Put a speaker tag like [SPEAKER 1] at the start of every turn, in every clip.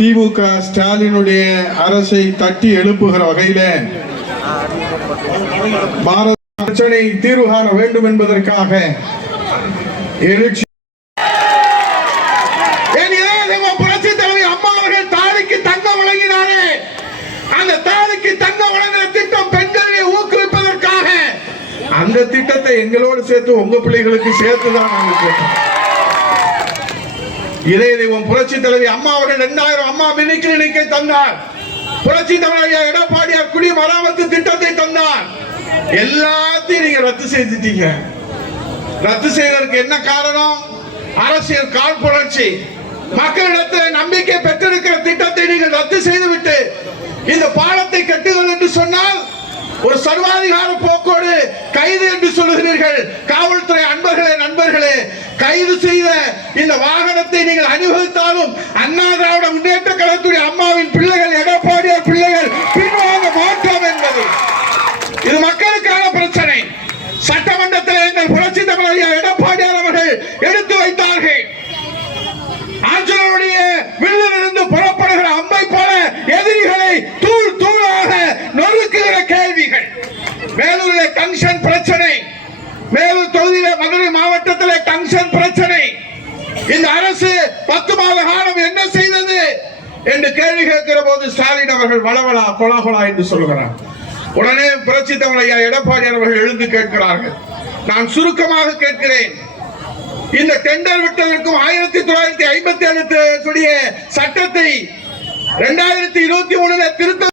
[SPEAKER 1] திமுக ஸ்டாலினுடைய அரசை தட்டி எழுப்புகிற வகையில பாரத பிரச்சனை தீர்வு காண வேண்டும் என்பதற்காக எழுச்சி புரட்சி தலைவி அம்மா அவர்கள் தாலிக்கு தங்க வழங்கினாரே. அந்த தாலிக்கு தங்க வழங்குற திட்டம் பெண்களை ஊக்குவிப்பதற்காக அந்த திட்டத்தை எங்களோடு சேர்த்து உங்க பிள்ளைகளுக்கு சேர்த்து தான் நாங்கள் கேட்டோம். இதய தெய்வம் புரட்சி தலைவி அம்மா அவர்கள் இரண்டாயிரம் அம்மா மினிக்கு தந்தார். புரட்சி தலைவர் எடப்பாடியார் குடி மராமத்து திட்டத்தை தந்தார். எல்லாத்தையும் நீங்க ரத்து செய்துட்டீங்க. ரத்து செய்வதற்கு என்ன காரணம்? அரசியல் கால் புரட்சி. மக்களிடத்தில் நம்பிக்கை பெற்றிருக்கிற திட்டத்தை நீங்கள் ரத்து செய்துவிட்டு இந்த பாலத்தை கட்டுங்கள் என்று சொன்னால் ஒரு சர்வாதிகார போக்கோடு கைது என்று சொல்லுகிறீர்கள். காவல்துறை அன்பர்களை நண்பர்களே கைது செய்த இந்த வாகனத்தை நீங்கள் அனுபவித்தாலும் அண்ணா திராவிட முன்னேற்ற கழகத்துடைய அம்மாவின் பிள்ளைகள் எடப்பாடியார் பிள்ளைகள் பின்வாங்க மாற்றம் என்பது. இது மக்களுக்கான பிரச்சனை. சட்டமன்றத்தில் எங்கள் புரட்சி தமிழ் எடப்பாடியார் அவர்கள் எடுத்து வைத்தார்கள். ஆஞ்சலோடைய வில்லிலிருந்து புறப்படுகிற அம்மை போல எதிரிகளை தூள் தூளாக நொறுக்குகிற கேள்விகள். வேலூரில் டங்ஷன் பிரச்சனை. மேலூர் தொகுதியில மதுரை மாவட்டத்தில் டங்ஷன் பிரச்சனை. இந்த அரசு பத்து மாத காலம் என்ன செய்தது என்று கேள்வி கேட்கிற போது ஸ்டாலின் அவர்கள் வளவலா கொலாகொலா என்று சொல்கிறார் உடனே புரட்சி தமிழையா எடப்பாடி அவர்கள் எழுந்து கேட்கிறார்கள். நான் சுருக்கமாக கேட்கிறேன். இந்த டெண்டர் விட்டதற்கும் ஆயிரத்தி தொள்ளாயிரத்தி ஐம்பத்தி ஏழு சட்டத்தை இரண்டாயிரத்தி இருபத்தி மூணுல திருத்த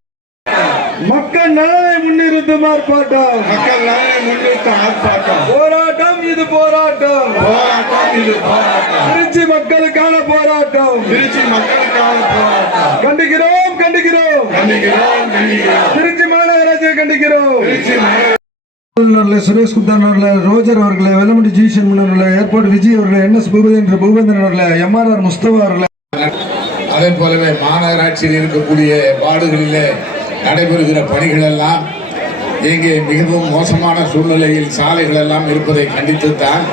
[SPEAKER 2] மக்கள் நலனை முன்னிறுத்து ஆர்ப்பாட்டம்.
[SPEAKER 1] மக்கள் நலனை முன்னிறுத்த ஆர்ப்பாட்டம்.
[SPEAKER 2] போராட்டம் இது போராட்டம்.
[SPEAKER 1] போராட்டம் இது போராட்டம்.
[SPEAKER 2] திருச்சி மக்களுக்கான போராட்டம்.
[SPEAKER 1] திருச்சி மக்களுக்கான போராட்டம்.
[SPEAKER 2] கண்டிக்கிறோம் கண்டிக்கிறோம்.
[SPEAKER 1] கண்டிக்கிறோம் கண்டிக்கிறோம்.
[SPEAKER 2] திருச்சி மாநகராட்சியை கண்டிக்கிறோம்.
[SPEAKER 1] திருச்சி
[SPEAKER 2] சுரேஷ் குப்தான் அவர்களே ரோஜர் அவர்களே வெள்ளமுடி ஜி அவர்களே ஏர்போர்ட் விஜய் அவர்களே என் எஸ் பூபேந்திர பூபேந்திரன் அவர்களே எம்ஆர்ஆர் முஸ்தபா அவர்களே.
[SPEAKER 3] அதே போலவே மாநகராட்சியில் இருக்கக்கூடிய வார்டுகளிலே நடைபெறுகிற பணிகள் எல்லாம் இங்கே மிகவும் மோசமான சூழ்நிலையில் சாலைகள் எல்லாம் இருப்பதை கண்டித்து தான்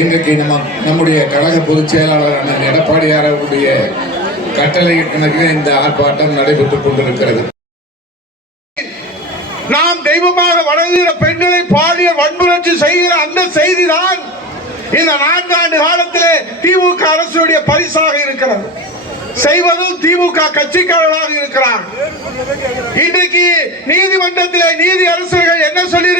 [SPEAKER 3] இன்றைக்கு நம்ம நம்முடைய கழக பொதுச் செயலாளர் அண்ணன் எடப்பாடியார் அவருடைய கட்டளை கணக்கில் இந்த ஆர்ப்பாட்டம் நடைபெற்றுக் கொண்டிருக்கிறது.
[SPEAKER 1] நாம் தெய்வமாக வணங்குகிற பெண்களை பாடிய வன்புணர்ச்சி செய்கிற அந்த செய்திதான் இந்த நான்காண்டு காலத்திலே திமுக அரசுடைய பரிசாக இருக்கிறது. செய்வதும் திமுக கட்சிக்காரர்களாக இருக்கிறார். இன்றைக்கு நீதிமன்றத்தில் நீதி அரசர்கள் என்ன சொல்லி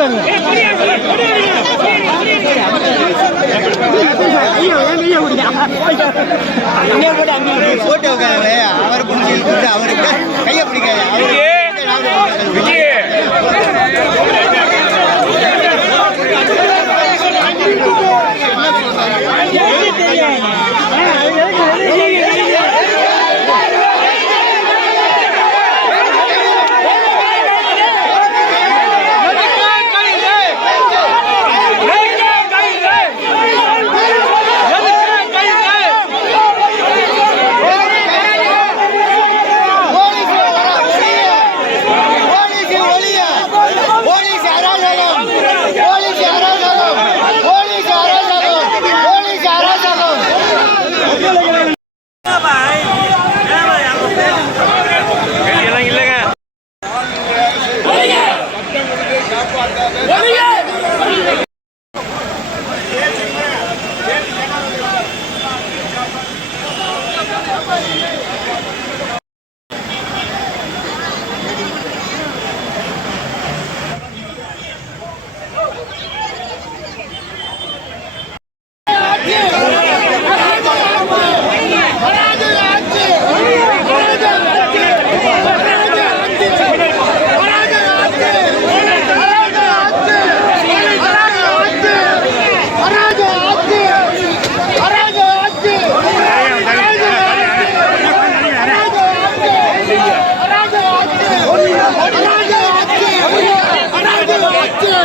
[SPEAKER 1] இருக்கிறார்கள்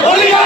[SPEAKER 4] ஒளியா